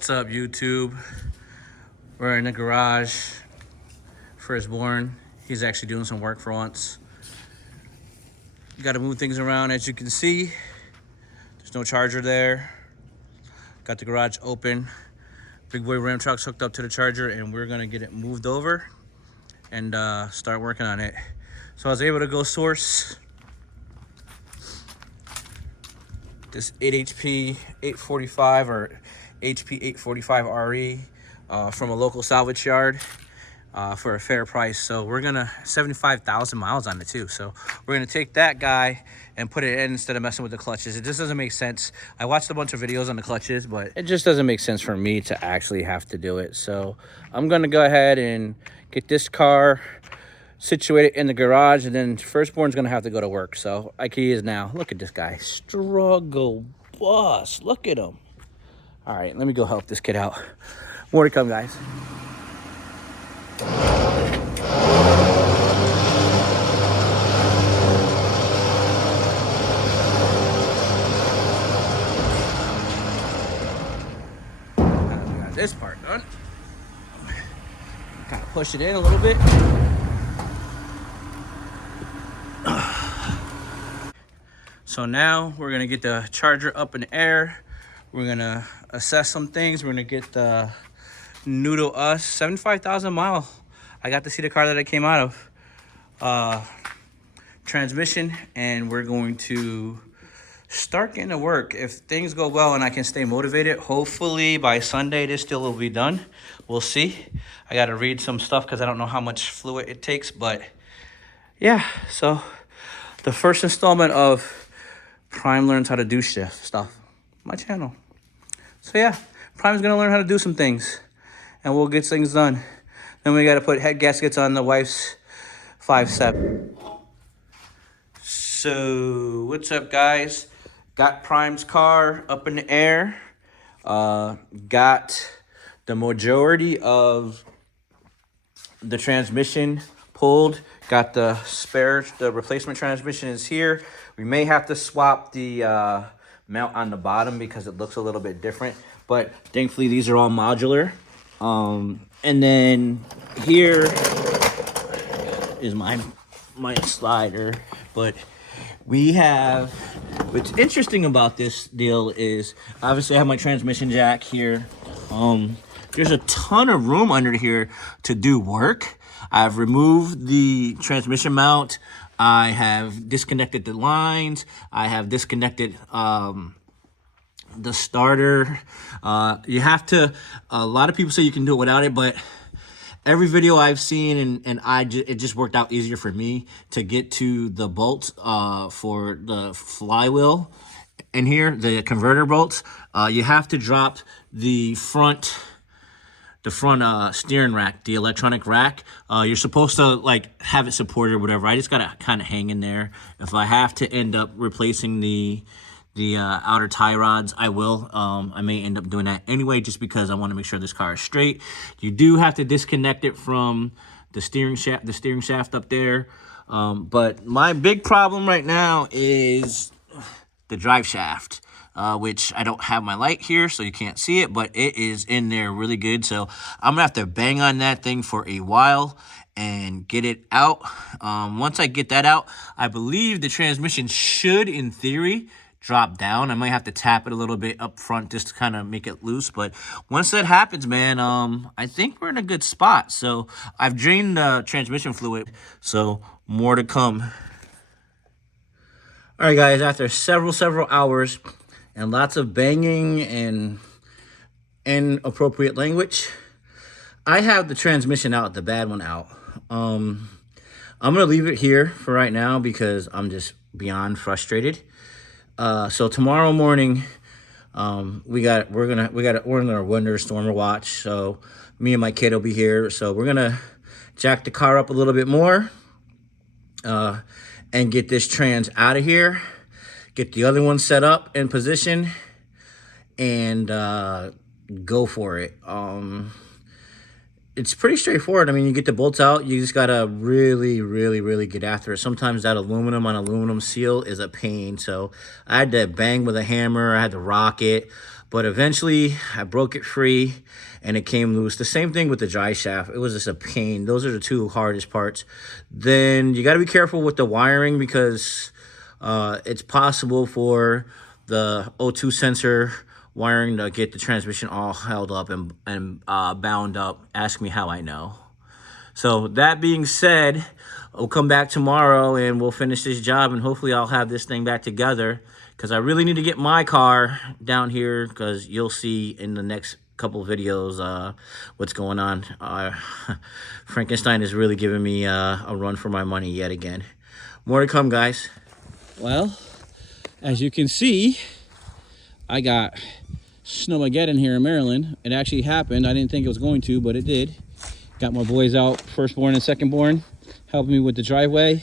What's up, YouTube? We're in the garage. Firstborn, he's actually doing some work for once. You got to move things around, as you can see. There's no charger there. Got the garage open. Big boy Ram truck's hooked up to the charger, and we're gonna get it moved over and start working on it. So I was able to go source this 8 HP 845 or HP 845 RE from a local salvage yard for a fair price. So we're gonna 75,000 miles on it too. So we're gonna take that guy and put it in instead of messing with the clutches. It just doesn't make sense. I watched a bunch of videos on the clutches, but it just doesn't make sense for me to actually have to do it. So I'm gonna go ahead and get this car situated in the garage, and then Firstborn's gonna have to go to work. So like he is now. Look at this guy, struggle bus. Look at him. All right, let me go help this kid out. More to come, guys. We got this part done. Kind of push it in a little bit. So now we're gonna get the charger up in the air. We're gonna assess some things. We're gonna get the new to us 75,000 mile. I got to see the car that I came out of. Transmission, and we're going to start getting to work. If things go well and I can stay motivated, hopefully by Sunday this still will be done. We'll see. I gotta read some stuff because I don't know how much fluid it takes, but yeah, so the first installment of Prime Learns How to Do stuff, my channel. So yeah, Prime's gonna learn how to do some things, and we'll get things done. Then we gotta put head gaskets on the wife's 5.7. So what's up, guys? Got Prime's car up in the air. Got the majority of the transmission pulled. Got the spare, the replacement transmission is here. We may have to swap the mount on the bottom because it looks a little bit different, but thankfully these are all modular. And then here is my slider, but we have, what's interesting about this deal is obviously I have my transmission jack here. There's a ton of room under here to do work. I've removed the transmission mount. I have disconnected the lines. I have disconnected the starter. You have to, a lot of people say you can do it without it, but every video I've seen, and it just worked out easier for me to get to the bolts for the flywheel in here, the converter bolts. You have to drop the front steering rack, the electronic rack. You're supposed to like have it supported or whatever. I just gotta kind of hang in there. If I have to end up replacing the outer tie rods, I will. I may end up doing that anyway, just because I want to make sure this car is straight. You do have to disconnect it from the steering shaft up there. But my big problem right now is the drive shaft, which I don't have my light here, so you can't see it, but it is in there really good. So I'm gonna have to bang on that thing for a while and get it out. Once I get that out, I believe the transmission should, in theory, drop down. I might have to tap it a little bit up front just to kind of make it loose. But once that happens, man, I think we're in a good spot. So I've drained the transmission fluid, so more to come. All right, guys, after several hours and lots of banging and inappropriate language, I have the transmission out, the bad one out. I'm gonna leave it here for right now because I'm just beyond frustrated. So tomorrow morning, we're in our winter stormer watch. So me and my kid will be here. So we're gonna jack the car up a little bit more, and get this trans out of here, get the other one set up in position, and go for it. it's pretty straightforward. I mean, you get the bolts out. You just got to really get after it. Sometimes that aluminum on aluminum seal is a pain. So I had to bang with a hammer. I had to rock it. But eventually, I broke it free, and it came loose. The same thing with the dry shaft. It was just a pain. Those are the two hardest parts. Then you got to be careful with the wiring because it's possible for the O2 sensor wiring to get the transmission all held up and bound up. Ask me how I know. So that being said, I'll come back tomorrow and we'll finish this job, and hopefully I'll have this thing back together because I really need to get my car down here because you'll see in the next couple videos what's going on. Frankenstein is really giving me a run for my money yet again. More to come, guys. Well, as you can see, I got Snowmageddon here in Maryland. It actually happened. I didn't think it was going to, but it did. Got my boys out, firstborn and secondborn, helping me with the driveway.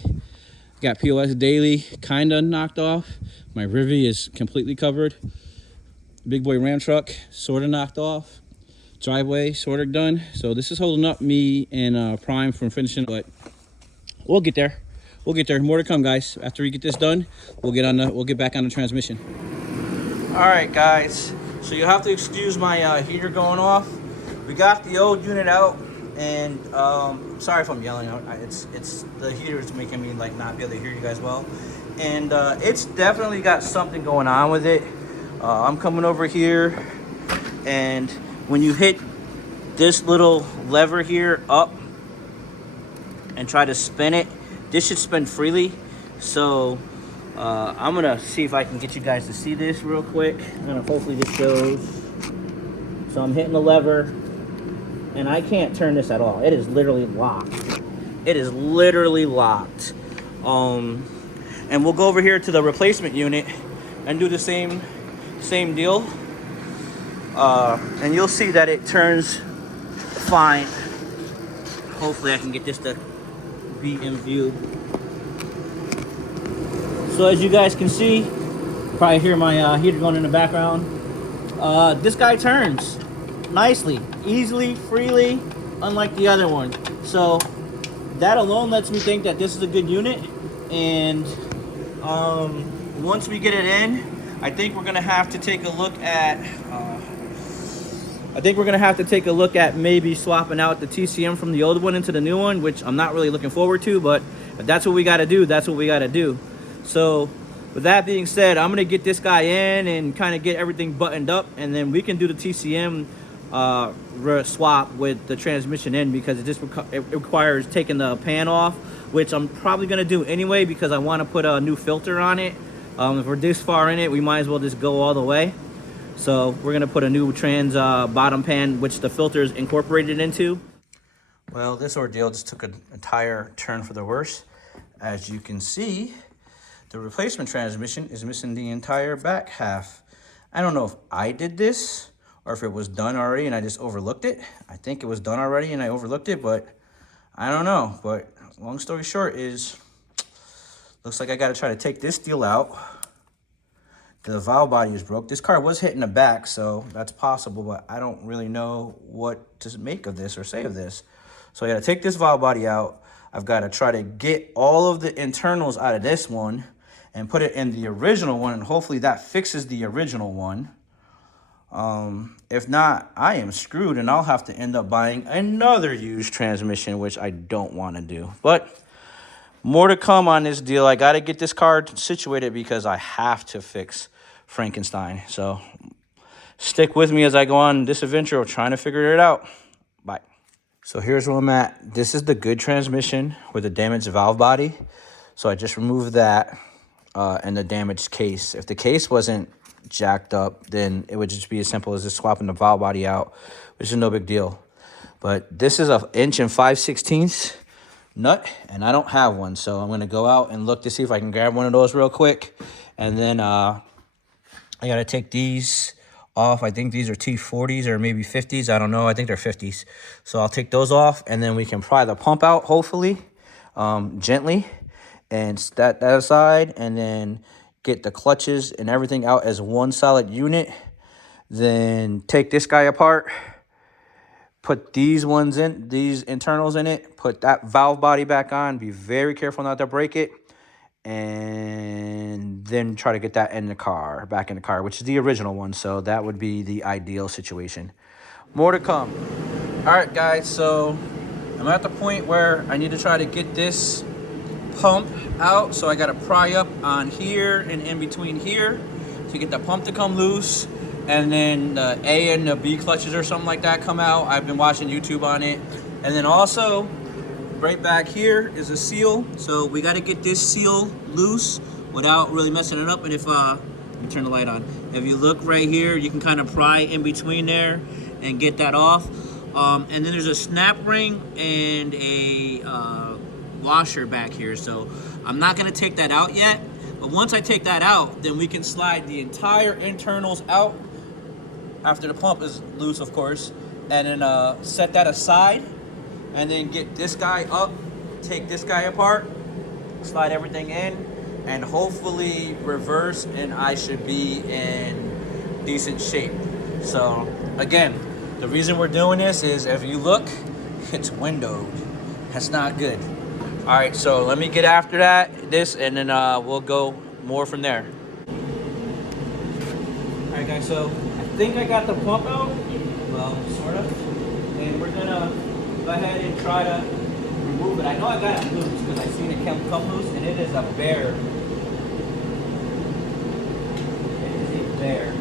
Got POS daily kind of knocked off. My Rivy is completely covered. Big boy Ram truck sort of knocked off. Driveway sort of done. So this is holding up me and Prime from finishing, but we'll get there. We'll get there. More to come, guys. After we get this done, we'll get back on the transmission. All right, guys. So you'll have to excuse my heater going off. We got the old unit out, and sorry if I'm yelling out. It's the heater is making me like not be able to hear you guys well, and it's definitely got something going on with it. I'm coming over here, and when you hit this little lever here up and try to spin it, this should spin freely. So I'm gonna see if I can get you guys to see this real quick, and hopefully this shows. So I'm hitting the lever, and I can't turn this at all. It is literally locked. It is literally locked. And we'll go over here to the replacement unit and do the same deal. And you'll see that it turns fine. Hopefully I can get this to be in view. So as you guys can see, you probably hear my heater going in the background. This guy turns nicely, easily, freely, unlike the other one. So that alone lets me think that this is a good unit. And once we get it in, I think we're gonna have to take a look at maybe swapping out the TCM from the old one into the new one, which I'm not really looking forward to, but if that's what we gotta do, that's what we gotta do. So with that being said, I'm gonna get this guy in and kind of get everything buttoned up, and then we can do the TCM swap with the transmission in, because it requires taking the pan off, which I'm probably gonna do anyway because I want to put a new filter on it. If we're this far in it, we might as well just go all the way. So we're gonna put a new trans bottom pan, which the filter is incorporated into. Well, this ordeal just took an entire turn for the worse. As you can see, the replacement transmission is missing the entire back half. I don't know if I did this or if it was done already and I just overlooked it. I think it was done already and I overlooked it, but I don't know. But long story short is, looks like I gotta try to take this deal out. The valve body is broke. This car was hitting the back, so that's possible, but I don't really know what to make of this or say of this. So I gotta take this valve body out. I've gotta try to get all of the internals out of this one and put it in the original one, and hopefully that fixes the original one. If not, I am screwed, and I'll have to end up buying another used transmission, which I don't want to do. But more to come on this deal. I got to get this car situated because I have to fix Frankenstein. So stick with me as I go on this adventure of trying to figure it out. Bye. So here's where I'm at. This is the good transmission with the damaged valve body. So I just removed that and the damaged case. If the case wasn't jacked up, then it would just be as simple as just swapping the valve body out, which is no big deal. But this is an 1 5/16 inch nut, and I don't have one, so I'm going to go out and look to see if I can grab one of those real quick. And then I got to take these off. I think these are T40s or maybe 50s. I don't know. I think they're 50s. So I'll take those off, and then we can pry the pump out, hopefully, gently, and set that aside, and then get the clutches and everything out as one solid unit. Then take this guy apart, put these ones in, these internals in it, put that valve body back on, be very careful not to break it, and then try to get that in the car, back in the car, which is the original one. So that would be the ideal situation. More to come. All right, guys, so I'm at the point where I need to try to get this pump out. So I got to pry up on here and in between here to get the pump to come loose. And then the A and the B clutches or something like that come out. I've been watching YouTube on it. And then also, right back here is a seal. So we got to get this seal loose without really messing it up. And if, let me turn the light on. If you look right here, you can kind of pry in between there and get that off. And then there's a snap ring and a washer back here. So I'm not going to take that out yet. But once I take that out, then we can slide the entire internals out after the pump is loose, of course, and then set that aside, and then get this guy up, take this guy apart, slide everything in, and hopefully reverse, and I should be in decent shape. So again, the reason we're doing this is, if you look, it's windowed. That's not good. All right, so let me get after this, and then we'll go more from there. All right, guys, so I think I got the pump out, well, sort of, and we're gonna go ahead and try to remove it. I know I got it loose because I've seen it come loose, and it is a bear. It is a bear.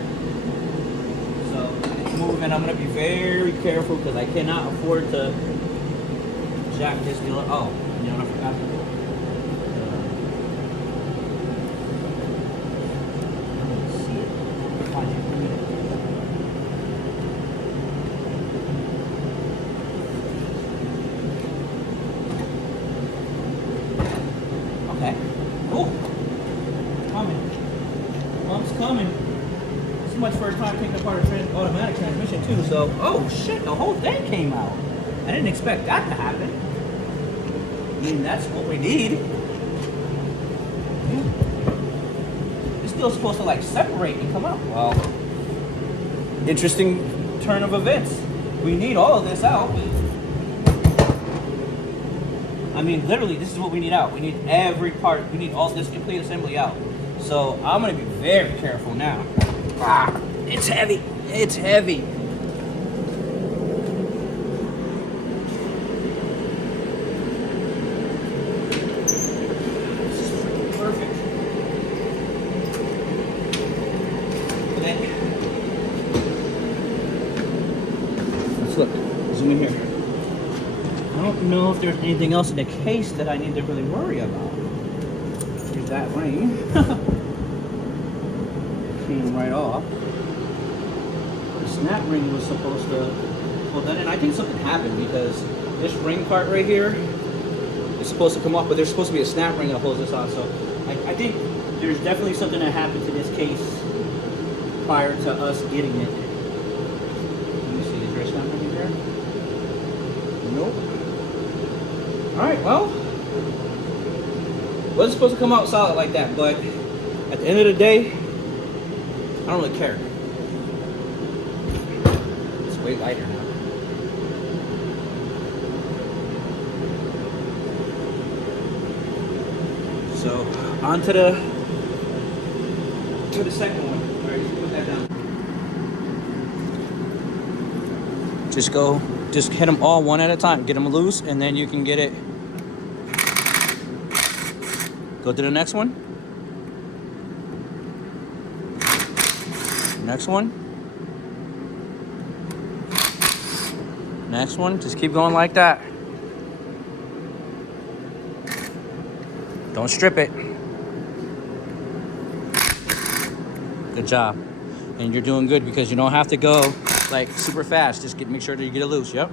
So it's moving. I'm gonna be very careful because I cannot afford to jack this deal. Oh, you know, I forgot to do it. Okay. Oh, coming. Pump's coming. This is much first time taking apart a automatic transmission too. So, oh shit, the whole thing came out. I didn't expect that to happen. I mean, that's what we need. It's still supposed to like separate and come out. Well, interesting turn of events. We need all of this out. I mean, literally, this is what we need out. We need every part. We need all this complete assembly out. So I'm gonna be very careful now. Ah, it's heavy. It's heavy. This is freaking perfect. Let's look. Zoom in here. I don't know if there's anything else in the case that I need to really worry about. Here's that ring. Came right off. The snap ring was supposed to hold that in. I think something happened because this ring part right here is supposed to come off, but there's supposed to be a snap ring that holds this on. So I think there's definitely something that happened to this case prior to us getting it. Let me see, is there a snap ring in there? Nope. Alright, well, wasn't supposed to come out solid like that, but at the end of the day, I don't really care. It's way lighter now. So, on to the second one. Alright, let's put that down. Just hit them all one at a time. Get them loose, and then you can get it. Go to the next one. Next one. Next one. Just keep going like that. Don't strip it. Good job. And you're doing good because you don't have to go like super fast. Just make sure that you get it loose. Yep.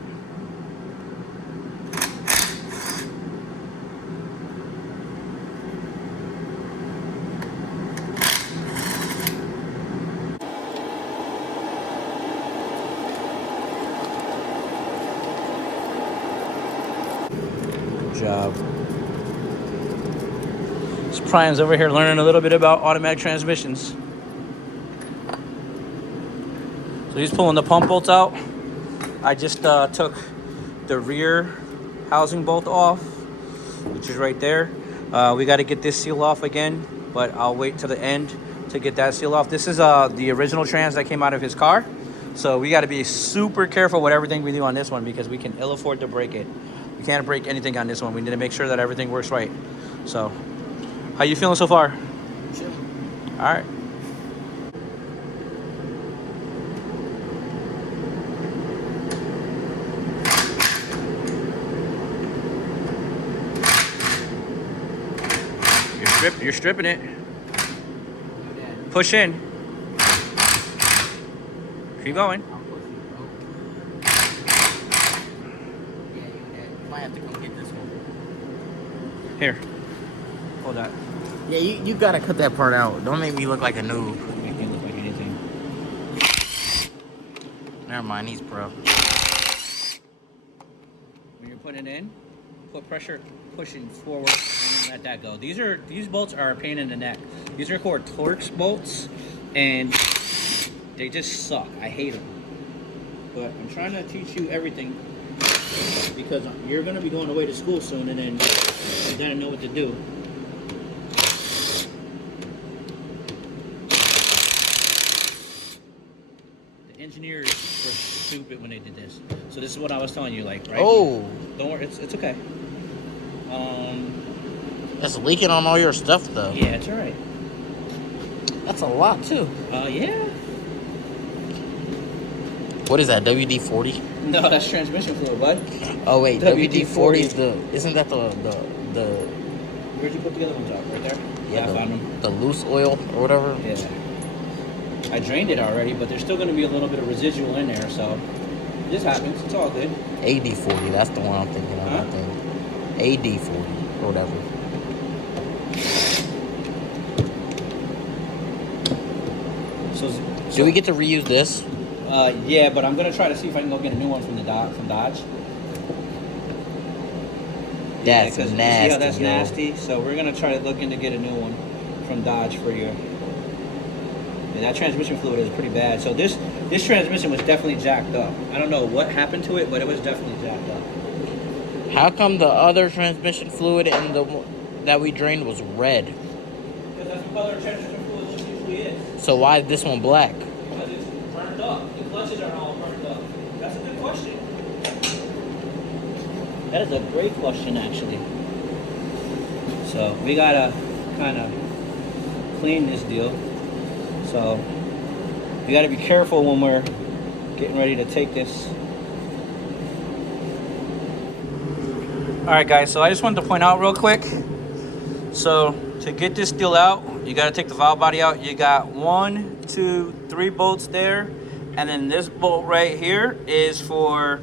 Good job. Brian's over here learning a little bit about automatic transmissions. So he's pulling the pump bolts out. I just took the rear housing bolt off, which is right there. We got to get this seal off again, but I'll wait to the end to get that seal off. This is the original trans that came out of his car, so we got to be super careful with everything we do on this one because we can ill afford to break it. We can't break anything on this one. We need to make sure that everything works right. So, how you feeling so far? Sure. All right. You're stripping it. Push in. Keep going. You might have to come get this one. Here. Hold that. Yeah, you gotta cut that part out. Don't make me look like a noob. Don't make me look like anything. Never mind, he's pro. When you're putting it in, put pressure pushing forward and then let that go. These bolts are a pain in the neck. These are called Torx bolts, and they just suck. I hate them. But I'm trying to teach you everything because you're gonna be going away to school soon, and then you gotta know what to do. The engineers were stupid when they did this. So this is what I was telling you, like, right? Oh. Don't worry, it's okay. That's leaking on all your stuff, though. Yeah, it's all right. That's a lot, too. Yeah. What is that, WD-40? No, that's transmission fluid, bud. Oh, wait, WD-40 is isn't that the... Where'd you put the other ones out? Right there? Yeah, I found them. The loose oil or whatever? Yeah. I drained it already, but there's still going to be a little bit of residual in there, so this happens. It's all good. AD-40, that's the one I'm thinking of, I think. AD-40 or whatever. So do we get to reuse this? Yeah, but I'm going to try to see if I can go get a new one from Dodge. That's nasty. nasty. See how that's yo. nasty? So we're going to try to look into get a new one from Dodge for you. Yeah, that transmission fluid is pretty bad. So this transmission was definitely jacked up. I don't know what happened to it, but it was definitely jacked up. How come the other transmission fluid and the that we drained was red? Because that's what other transmission fluid usually is. So why is this one black? Because it's burned up. The clutches are all burned up. That's a good question. That is a great question, actually. So we gotta kind of clean this deal. So we gotta be careful when we're getting ready to take this. All right, guys. So I just wanted to point out real quick. So to get this deal out, you gotta take the valve body out. You got 1, 2, 3 bolts there, and then this bolt right here is for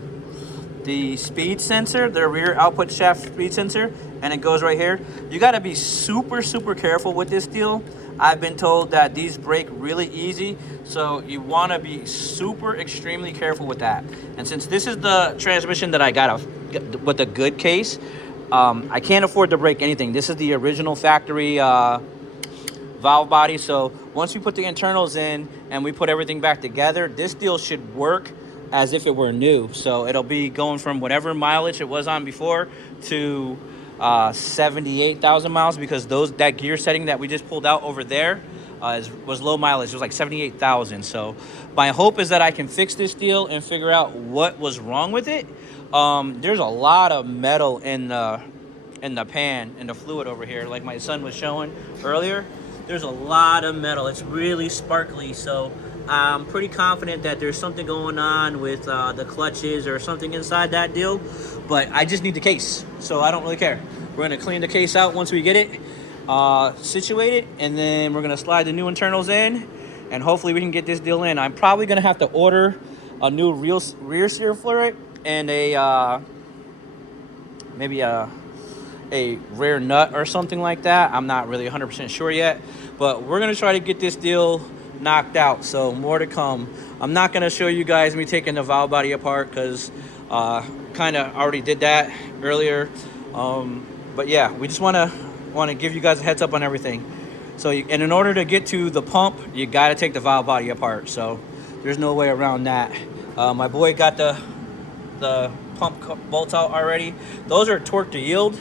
the speed sensor, the rear output shaft speed sensor, and it goes right here. You got to be super careful with this deal. I've been told that these break really easy, so you want to be extremely careful with that. And since this is the transmission that I got with a good case, I can't afford to break anything. This is the original factory valve body, so once we put the internals in and we put everything back together, this deal should work as if it were new. So it'll be going from whatever mileage it was on before to 78,000 miles, because that gear setting that we just pulled out over there was low mileage. It was like 78,000. So my hope is that I can fix this deal and figure out what was wrong with it. There's a lot of metal in the pan, in the fluid over here, like my son was showing earlier. There's a lot of metal. It's really sparkly, so I'm pretty confident that there's something going on with the clutches or something inside that deal, but I just need the case, so I don't really care. We're going to clean the case out once we get it situated, and then we're going to slide the new internals in, and hopefully we can get this deal in. I'm probably going to have to order a new rear sear fluid and maybe a rear nut or something like that. I'm not really 100% sure yet, but we're going to try to get this deal knocked out, so more to come. I'm not going to show you guys me taking the valve body apart because kind of already did that earlier, but yeah, we just want to give you guys a heads up on everything. So and in order to get to the pump, you got to take the valve body apart, so there's no way around that. My boy got the the pump bolts out already. Those are torque to yield.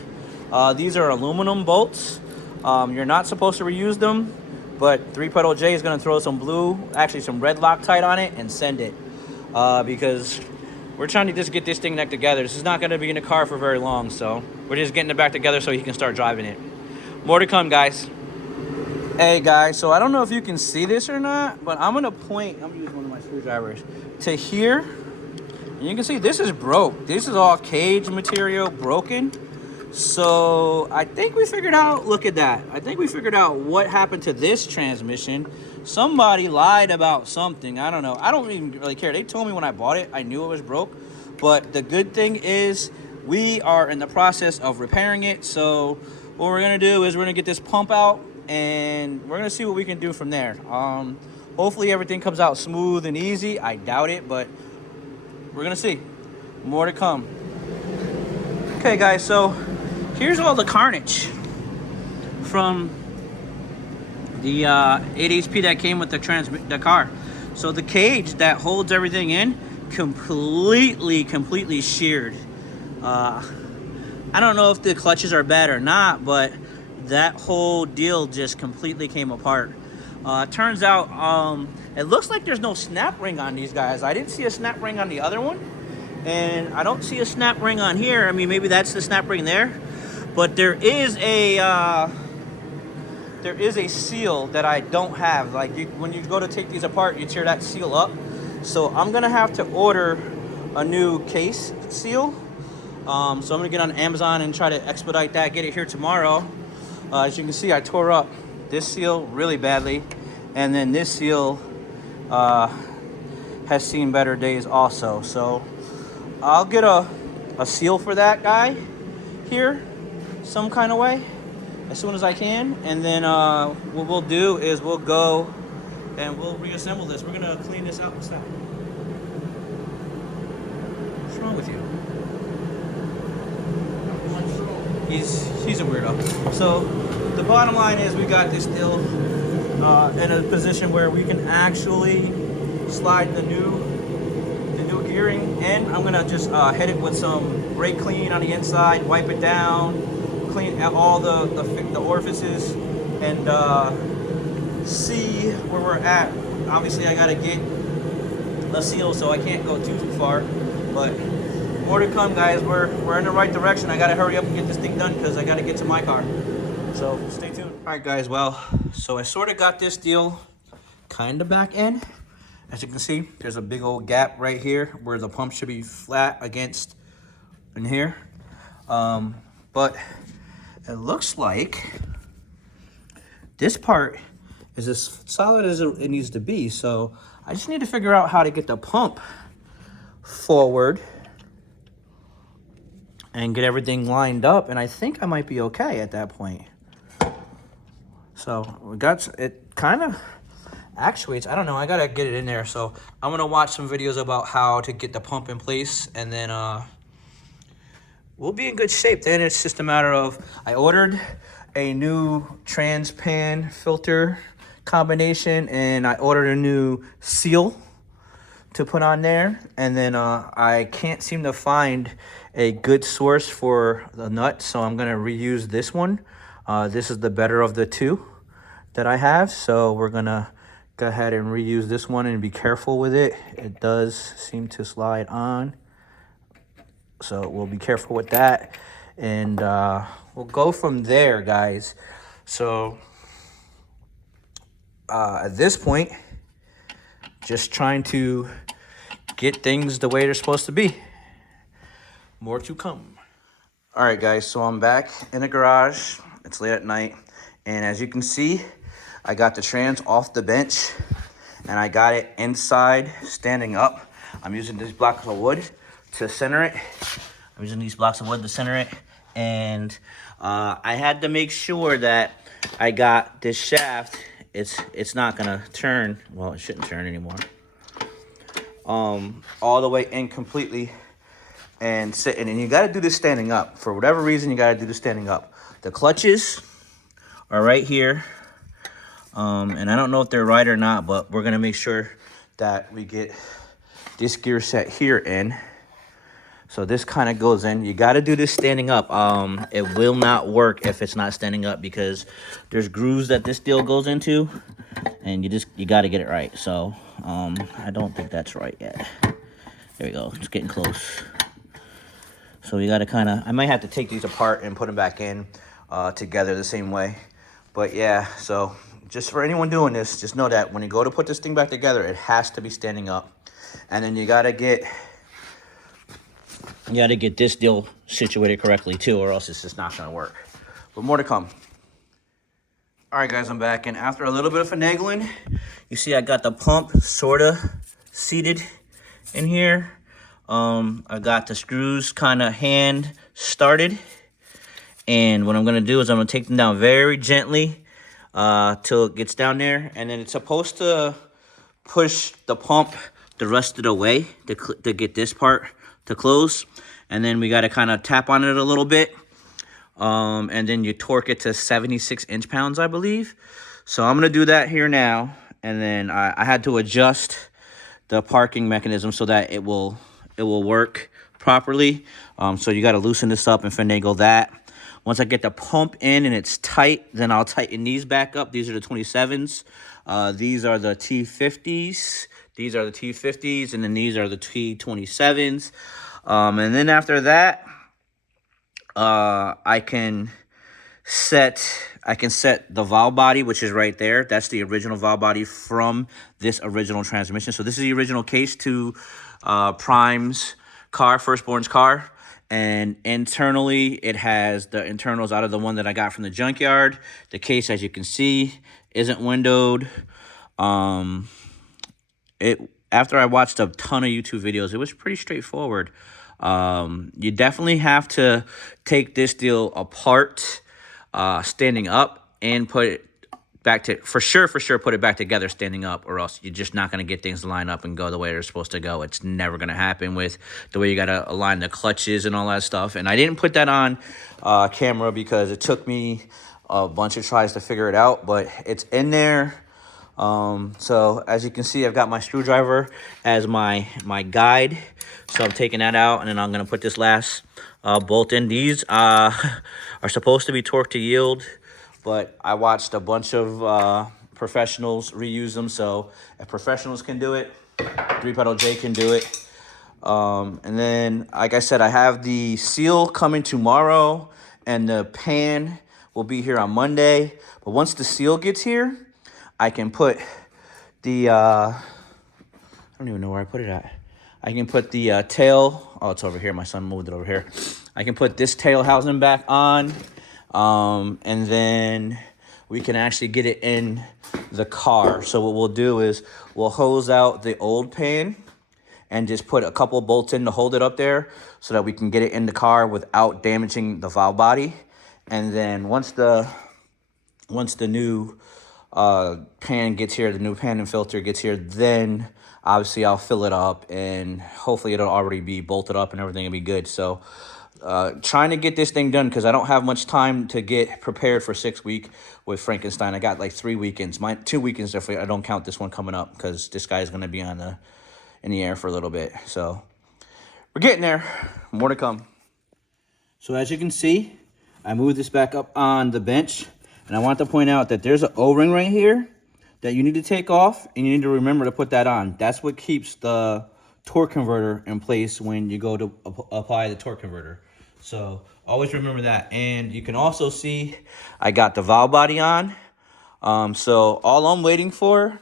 These are aluminum bolts. You're not supposed to reuse them, but 3-pedal J is going to throw some blue, actually some red Loctite on it and send it, because we're trying to just get this thing back together. This is not going to be in the car for very long, so we're just getting it back together so he can start driving it. More to come, guys. Hey guys, so I don't know if you can see this or not, but I'm gonna use one of my screwdrivers to here. And you can see this is broke. This is all cage material broken. So I think we figured out, look at that. I think we figured out what happened to this transmission. Somebody lied about something, I don't know. I don't even really care. They told me when I bought it, I knew it was broke. But the good thing is we are in the process of repairing it. So what we're gonna do is we're gonna get this pump out, and we're gonna see what we can do from there. Hopefully everything comes out smooth and easy. I doubt it, but we're gonna see. More to come. Okay guys, so here's all the carnage from the 8 HP that came with the car. So the cage that holds everything in completely sheared. I don't know if the clutches are bad or not, but that whole deal just completely came apart. Turns out it looks like there's no snap ring on these guys. I didn't see a snap ring on the other one, and I don't see a snap ring on here. I mean, maybe that's the snap ring there, but there is a seal that I don't have. Like when you go to take these apart, you tear that seal up. So I'm gonna have to order a new case seal. So I'm gonna get on Amazon and try to expedite that, get it here tomorrow. As you can see, I tore up this seal really badly, and then this seal has seen better days also. So I'll get a seal for that guy here some kind of way as soon as I can, and then what we'll do is we'll go and we'll reassemble this. We're gonna clean this out. What's that? What's wrong with you? He's a weirdo. So the bottom line is we got this deal in a position where we can actually slide the new gearing in. I'm gonna just hit it with some brake clean on the inside, wipe it down, clean all the orifices, and see where we're at. Obviously I gotta get a seal, so I can't go too far, but more to come, guys. We're in the right direction. I gotta hurry up and get this thing done because I gotta get to my car. So stay tuned. All right, guys. Well, so I sort of got this deal kind of back in. As you can see, there's a big old gap right here where the pump should be flat against in here. But it looks like this part is as solid as it needs to be. So I just need to figure out how to get the pump forward and get everything lined up, and I think I might be okay at that point. So we got it, kind of actuates. I don't know, I gotta get it in there. So I'm gonna watch some videos about how to get the pump in place, and then we'll be in good shape. Then it's just a matter of, I ordered a new trans pan filter combination, and I ordered a new seal to put on there, and then I can't seem to find a good source for the nut, so I'm gonna reuse this one. This is the better of the two that I have, so we're gonna go ahead and reuse this one and be careful with it. It does seem to slide on, so we'll be careful with that, and we'll go from there, guys. So at this point, just trying to get things the way they're supposed to be. More to come. All right, guys, so I'm back in the garage. It's late at night, and as you can see, I got the trans off the bench, and I got it inside, standing up. I'm using these blocks of wood to center it. And I had to make sure that I got this shaft. It's not gonna turn. Well, it shouldn't turn anymore. All the way in completely and sitting. And you got to do this standing up. For whatever reason, you got to do this standing up. The clutches are right here. And I don't know if they're right or not, but we're going to make sure that we get this gear set here in. So this kind of goes in. You got to do this standing up. It will not work if it's not standing up because there's grooves that this steel goes into, and you got to get it right. So I don't think that's right yet. There we go. It's getting close. So you got to kind of, I might have to take these apart and put them back in together the same way. But yeah, so just for anyone doing this, just know that when you go to put this thing back together, it has to be standing up. And then you got to get this deal situated correctly too, or else it's just not going to work. But more to come. All right, guys, I'm back. And after a little bit of finagling, you see I got the pump sort of seated in here. I got the screws kind of hand started. And what I'm going to do is I'm going to take them down very gently till it gets down there. And then it's supposed to push the pump the rest of the way to get this part to close. And then we got to kind of tap on it a little bit. And then you torque it to 76 inch-pounds, I believe. So I'm going to do that here now. And then I had to adjust the parking mechanism so that it will work properly. So you got to loosen this up and finagle that. Once I get the pump in and it's tight, then I'll tighten these back up. These are the 27s. These are the T50s. These are the T50s, and then these are the T27s. And then after that, I can set the valve body, which is right there. That's the original valve body from this original transmission. So this is the original case to Prime's car, Firstborn's car. And internally, it has the internals out of the one that I got from the junkyard. The case, as you can see, isn't windowed. After I watched a ton of YouTube videos, it was pretty straightforward. You definitely have to take this deal apart, standing up, and put it back to, for sure, put it back together standing up, or else you're just not going to get things to line up and go the way they're supposed to go. It's never going to happen with the way you got to align the clutches and all that stuff. And I didn't put that on camera because it took me a bunch of tries to figure it out, but it's in there. So as you can see, I've got my screwdriver as my guide. So I'm taking that out, and then I'm going to put this last bolt in. These are supposed to be torque to yield, but I watched a bunch of professionals reuse them. So if professionals can do it, 3-pedal J can do it. And then, like I said, I have the seal coming tomorrow, and the pan will be here on Monday. But once the seal gets here, I can put the, I don't even know where I put it at. I can put the tail, oh, it's over here. My son moved it over here. I can put this tail housing back on, and then we can actually get it in the car. So what we'll do is we'll hose out the old pan and just put a couple bolts in to hold it up there so that we can get it in the car without damaging the valve body. And then once the new pan gets here, the new pan and filter gets here, then obviously I'll fill it up, and hopefully it'll already be bolted up and everything will be good. So trying to get this thing done because I don't have much time to get prepared for 6 weeks with Frankenstein. I got like 3 weekends. 2 weekends if I don't count this one coming up, because this guy's going to be in the air for a little bit. So we're getting there. More to come. So as you can see, I moved this back up on the bench, and I want to point out that there's an O-ring right here that you need to take off, and you need to remember to put that on. That's what keeps the torque converter in place when you go to apply the torque converter. So always remember that. And you can also see I got the valve body on. So all I'm waiting for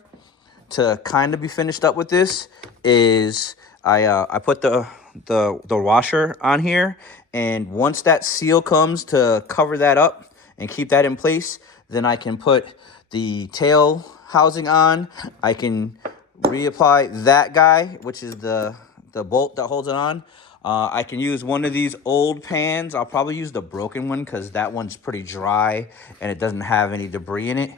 to kind of be finished up with this is I put the washer on here, and once that seal comes to cover that up and keep that in place, then I can put the tail housing on. I can reapply that guy, which is the bolt that holds it on. I can use one of these old pans. I'll probably use the broken one because that one's pretty dry and it doesn't have any debris in it.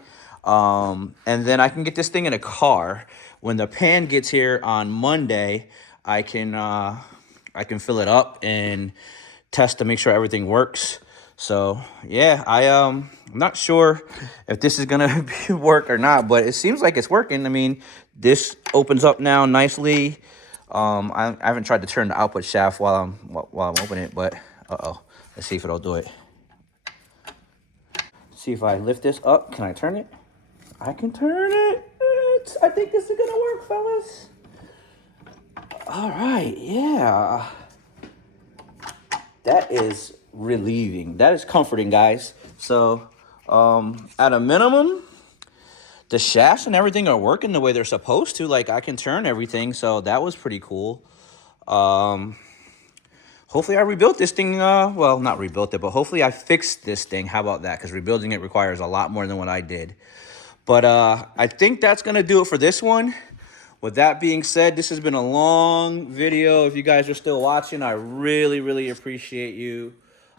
And then I can get this thing in a car. When the pan gets here on Monday, I can fill it up and test to make sure everything works. So yeah, I'm not sure if this is gonna work or not, but it seems like it's working. I mean, this opens up now nicely. I haven't tried to turn the output shaft while I'm opening it, but let's see if it'll do it. See if I lift this up. Can I turn it? I can turn it. I think this is gonna work, fellas. All right, yeah. That is relieving. That is comforting, guys. So, at a minimum, the shafts and everything are working the way they're supposed to. Like, I can turn everything, so that was pretty cool. Hopefully I rebuilt this thing. Well, not rebuilt it, but hopefully I fixed this thing. How about that? Because rebuilding it requires a lot more than what I did. But I think that's going to do it for this one. With that being said, this has been a long video. If you guys are still watching, I really, really appreciate you.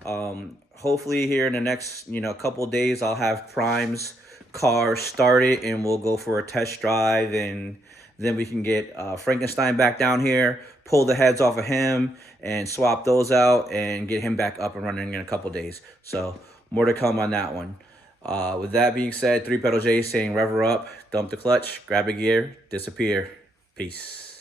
Hopefully here in the next, couple days, I'll have Prime's car started and we'll go for a test drive, and then we can get Frankenstein back down here, pull the heads off of him and swap those out and get him back up and running in a couple days. So more to come on that one. With that being said, 3 Pedal J saying rev her up, dump the clutch, grab a gear, disappear. Peace.